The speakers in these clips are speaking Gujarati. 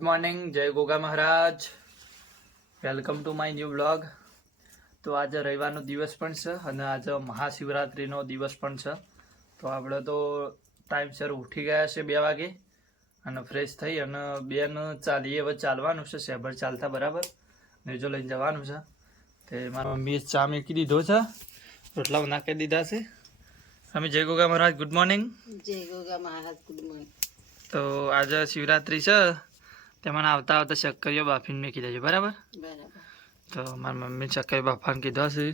ગુડ મોર્નિંગ, જય Goga Maharaj. Welcome to my new blog. તો આજે રવિવારનો દિવસ પણ છે અને આજે મહાશિવરાત્રિનો દિવસ પણ છે. તો આપણે તો ટાઈમસર ઉઠી ગયા છે 2 વાગે અને ફ્રેશ થઈ અને બેન ચાલીએ. હવે ચાલવાનું છે, શેભર ચાલતા બરાબર નેજો લઈને જવાનું છે. તે મારા મમ્મીએ ચા મૂકી દીધો છે, રોટલા નાખી દીધા છે. અમે જય ગોગા મહારાજ, ગુડ મોર્નિંગ. જય ગોગા મહારાજ, ગુડ મોર્નિંગ. તો આજે શિવરાત્રિ છે, તેમાં આવતા આવતા શક્કરીઓ બાફીને મૂકી દેજો બરાબર. તો મારી મમ્મી શક્કરી બાફાને કીધો છે,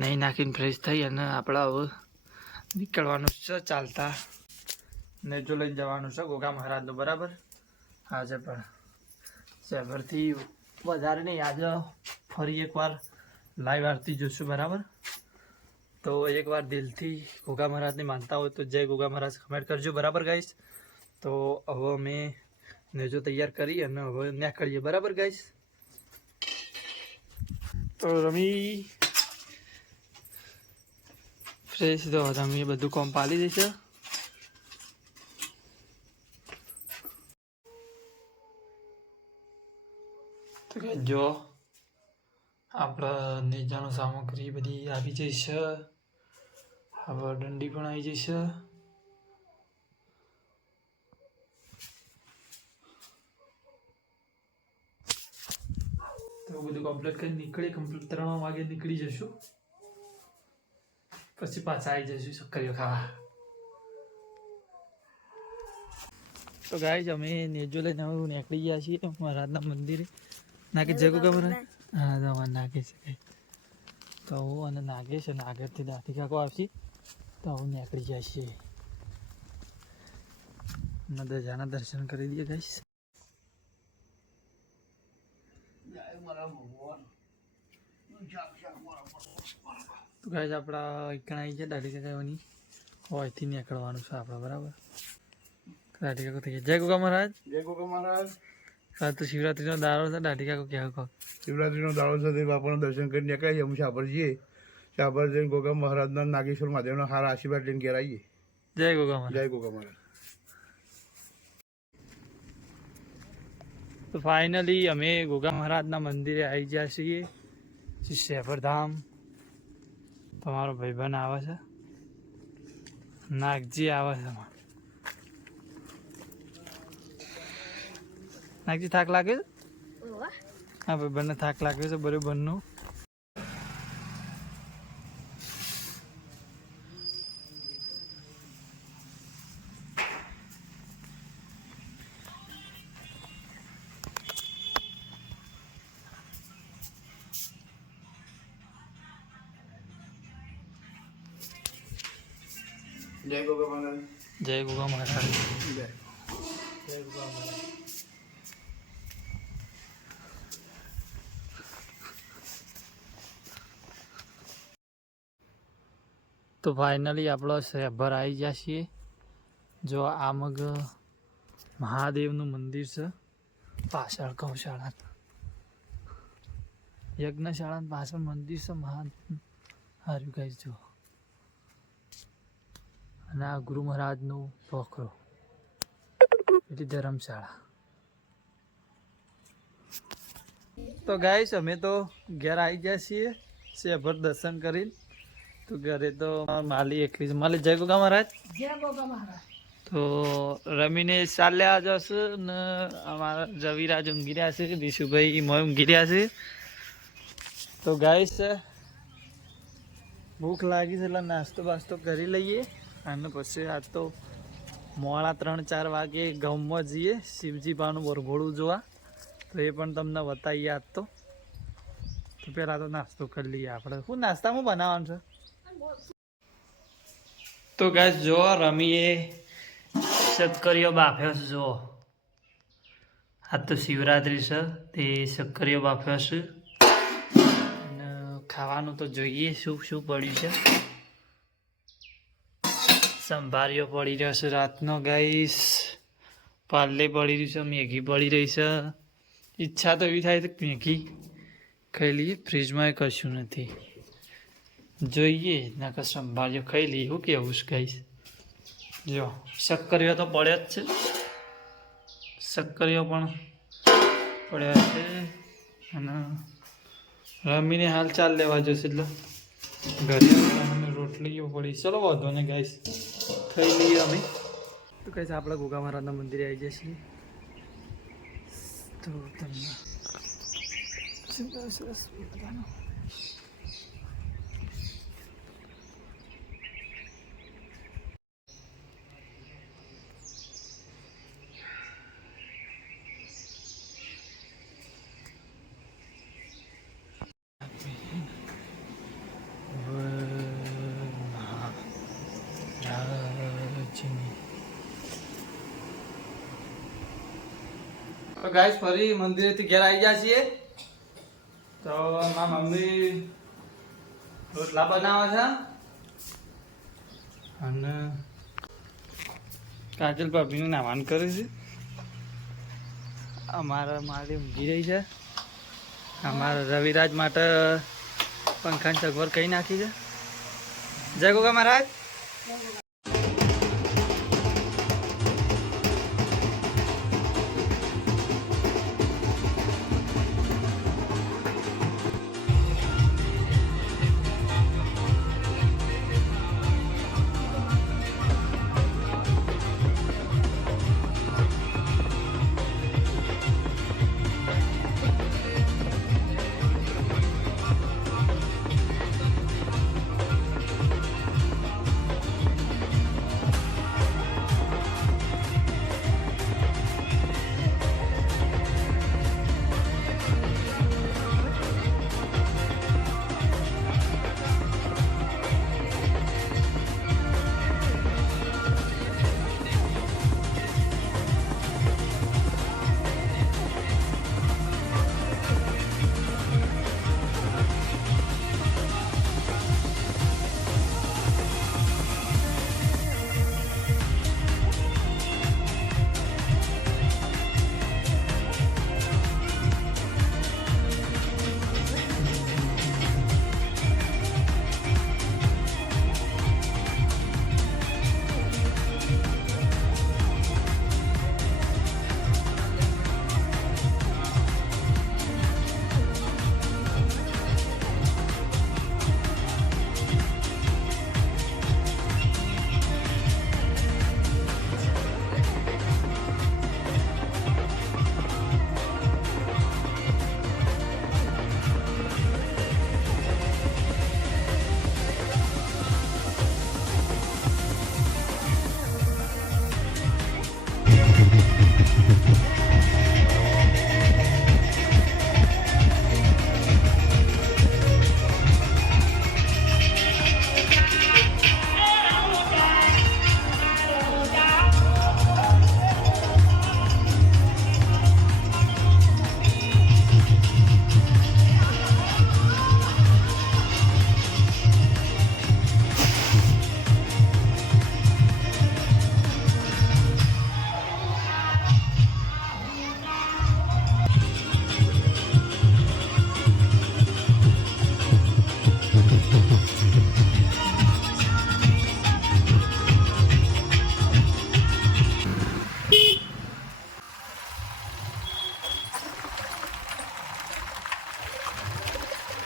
નહીં નાખીને ફ્રેશ થઈ અને આપણે હવે નીકળવાનું છે ચાલતા. નેજો લઈને જવાનું છે ગોગા મહારાજનું બરાબર. આજે પણ શહેરથી વધારે નહીં, આજે ફરી એકવાર લાઈવ આરતી જોઈશું બરાબર. તો એકવાર દિલથી ગોગા મહારાજને માનતા હોય તો જય ગોગા મહારાજ કમેન્ટ કરજો બરાબર ગાઈસ. તો હવે અમે નેજો તૈયાર કરી અને હવે નીકળીએ બરાબર ગાઈસ. તો રમી ફ્રેશ તો રમી બધું કોમ પાલી દેશે. તો જો આપણે નેજાનું સામગ્રી બધી આવી જશે. હવે દંડી પણ આવી જશે. તો બધું કમ્પ્લીટ કરી નીકળી, કમ્પ્લીટ 3 વાગે નીકળી જશું. પછી પાછા આવી જઈશું શક્કરીઓ ખાવા. તો ગાઈસ અમે નેજો લઈને નીકળી ગયા છીએ મહારાજના મંદિરે. નાકે જય ગોગા મહારાજ. હા તમારે નાકે છે. તો હું અને નાગેશ અને આગળથી દાંતી કાકો આવશે તો હું નીકળી જાય છે. નદજાના દર્શન કરી દઈએ ગાઈસ. તો ગાઈસ આપણા એકણાઈ છે દાઢી કાકાની હોયથી નીકળવાનું છે આપણે બરાબર. દાઢી કાકો થઈ ગયા. જય ગોગા મહારાજ. જય ગોગા મહારાજ. કાલ તો શિવરાત્રીનો દાડો છે. દાઢી કાકો ક્યાં કહો? શિવરાત્રીનો દાડો છે તે બાપાનું દર્શન કરીને નીકળીએ. અમે શાભર જઈએ. શાભર જઈને ગોગા મહારાજના નાગેશ્વર મહાદેવના સારા આશીર્વાદ લઈને ઘેર આવીએ. જય ગોગા મહારાજ. જય ગોગા મહારાજ. તો ફાઇનલી અમે ગોગા મહારાજના મંદિરે આવી ગયા છીએ. શેભરધામ. તમારો ભાઈબંધ આવે છે, નાગજી આવે છે. નાગજી થાક લાગે છે? હા ભાઈબંધને થાક લાગ્યો છે બરોબરનું. જય ગોગા મહારાજ. જય ગોગા મહારાજ. જય. જય ગોગા મહારાજ. તો ફાઇનલી આપણો શહેર આવી ગયા છીએ. જો આ મગ મહાદેવનું મંદિર છે, પાછળ ગૌશાળા યજ્ઞશાળા પાછળ મંદિર છે હાર્યું ગાઈસ જો. અને આ ગુરુ મહારાજનું પોખરો એટલે ધર્મશાળા. તો ગાઈસ અમે તો ઘેર આવી ગયા છીએ શેભર દર્શન કરીને. તો ઘરે તો માલી એકલી છે. માલી જય ગોગા મહારાજ. જય ગોગા મહારાજ. તો રમીને ચાલ્યા જશે ને અમારા રવિરાજ ઊંઘી રહ્યા છે, વિશુભાઈ મોય ઊંઘી રહ્યા છે. તો ગાઈસ ભૂખ લાગી છે એટલે નાસ્તો બાસ્તો કરી લઈએ અને પછી આજ તો મોડા 3-4 વાગે ગામમાં જઈએ શિવજી બાનું વરઘોડું જોવા. તો એ પણ તમને બતાવીએ આજ તો. તો પહેલાં તો નાસ્તો કરી લઈએ આપણે. શું નાસ્તામાં બનાવવાનું છે? તો ગાઈસ જો રમીએ શક્કરીઓ બાફ્યો છે. જો આજ તો શિવરાત્રિ છે તે શક્કરીઓ બાફ્યો છે. અને ખાવાનું તો જોઈએ શું શું પડ્યું છે. સંભારીઓ પડી રહ્યો છે રાતનો ગાઈસ. પાર્લે પડી રહ્યું છે, મેગી પડી રહી છે. ઈચ્છા તો એવી થાય તો મેગી ખાઈ લઈએ. ફ્રીજમાં કશું નથી, જોઈએ નાકા સંભાળ્યો ખાઈ લઈએ. શું કેવું છે ગાઈસ? જો શક્કરીઓ તો પડે જ છે. શક્કરીઓ પણ પડ્યા છે અને રમીને હાલ ચાલ લેવા જશે એટલે ઘરે અને રોટલીઓ પડી. ચલો વાંધો ને ગાઈસ થઈ લઈએ અમે. તો ગાઈસ આપણે ગોગા મહારાજના મંદિરે આવી જઈએ છીએ. તો તમને સરસ બધાનો તો ગાઈસ ફરી મંદિરેથી ઘેર આવી ગયા છીએ. તો મારા મમ્મી રોટલા બનાવે છે અને કાજલ ભાભીને નાવાનું કરે છે. અમારા મારી ઊંઘી રહી છે. અમારા રવિરાજ માટે પંખાની સગવડ કઈ નાખી છે. જય ગોગા મહારાજ.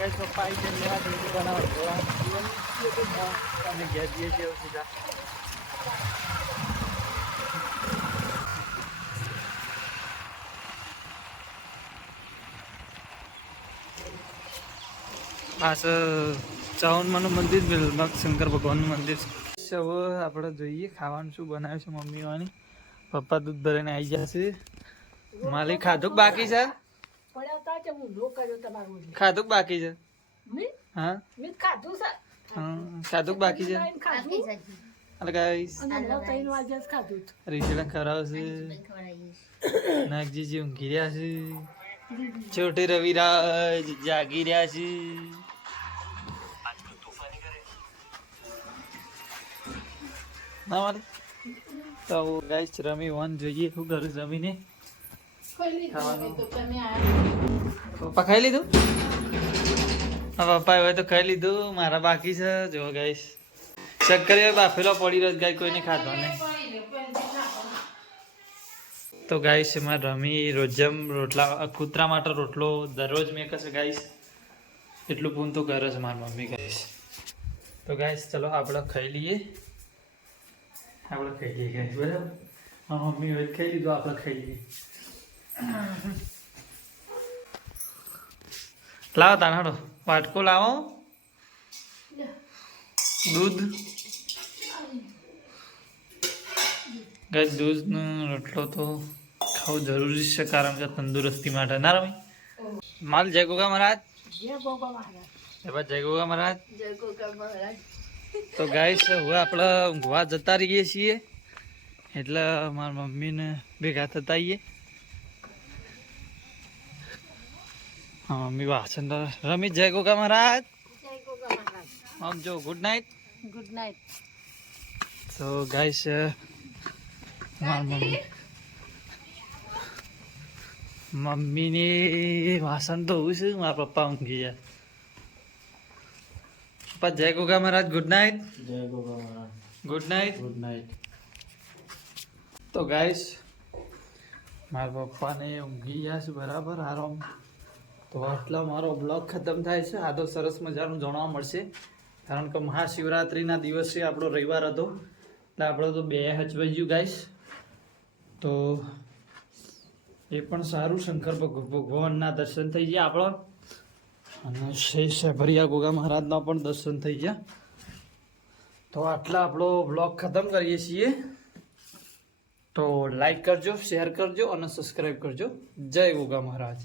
કઈ પપ્પા આવી લેવા જલ્દી બનાવો અમે ઘેર જઈએ છીએ સીધા. પાછળ ચાવનમાનું મંદિર વેલમાર્ક શંકર ભગવાનનું મંદિર છે. હવે આપણે જોઈએ ખાવાનું શું બનાવ્યું છે મમ્મી વાની. પપ્પા દૂધ ભરીને આવી ગયા છે. માલિક ખાધું બાકી છે. ખાધું બાકી છે. હા ખાધું બાકી છે. રીસેલા ખવડાવશે. નાગજીજી ઊંઘી રહ્યા છે. છોટે રવિરાજ જાગી રહ્યા છે. ના મારે તો ગાઈસ રમી વન જોઈએ શું કરું જમીને. પપ્પા ખાઈ લીધું. હા પપ્પા હવે તો ખાઈ લીધું. મારા બાકી છે જો ગાઈસ. શક્કરીઓ બાફેલો પડી રહ્યો ગાય કોઈને ખાધો નહીં. તો ગાઈસ એમાં રમી રોજમ રોટલા કૂતરા માટે રોટલો દરરોજ મેં કશે ગાઈસ એટલું પૂન તો કરે છે મારી મમ્મી ગાઈસ. તો ગાઈસ ચલો આપણે ખાઈ લઈએ ગાઈસ બરાબર. હા મમ્મી હવે ખાઈ લીધું આપણે ખાઈ લઈએ. લાવો તાનાડો વાટકો લાવો દૂધ ગાઈસ દૂધનો રોટલો તો ખાવું જરૂરી છે કારણ કે તંદુરસ્તી માટે ના રમી માલ જય ગોગા મહારાજ જય ગોગા મહારાજ. એવા જય ગોગા મહારાજ. જય ગોગા મહારાજ. તો ગાઈસ હવે આપણે ઊંઘવા જતા રહીએ છીએ એટલે મારા મમ્મીને ભેગા થતા આવીએ. હા મમ્મી વાસણ રમી જય ગોગા મહારાજ. જય ગોગા મહારાજ. આમ જો ગુડ નાઇટ. Good night. તો ગાઈસ મમ્મીની વાસણ તો હું છે મારા પપ્પા ઊંઘી ગયા. પપ્પા જય ગોગા મહારાજ ગુડ નાઇટ. જય Goga Maharaj. Good night. Good night. તો ગાઈસ મારા પપ્પાને ઊંઘી ગયા છે બરાબર આરામ. તો આટલા મારો બ્લોગ ખતમ થાય છે. આ તો સરસ મજાનું જાણવા મળશે કારણ કે મહાશિવરાત્રિના દિવસે આપણો રવિવાર હતો એટલે આપણો તો 2 હચવાઈ ગયું ગાઈસ. તો એ પણ સારું શંકર ભગવાનના દર્શન થઈ ગયા આપણો અને શેષ ભરિયા ગોગા મહારાજના પણ દર્શન થઈ ગયા. તો આટલા આપણો બ્લોગ ખતમ કરીએ છીએ. તો લાઈક કરજો શેર કરજો અને સબસ્ક્રાઈબ કરજો. જય ગોગા મહારાજ.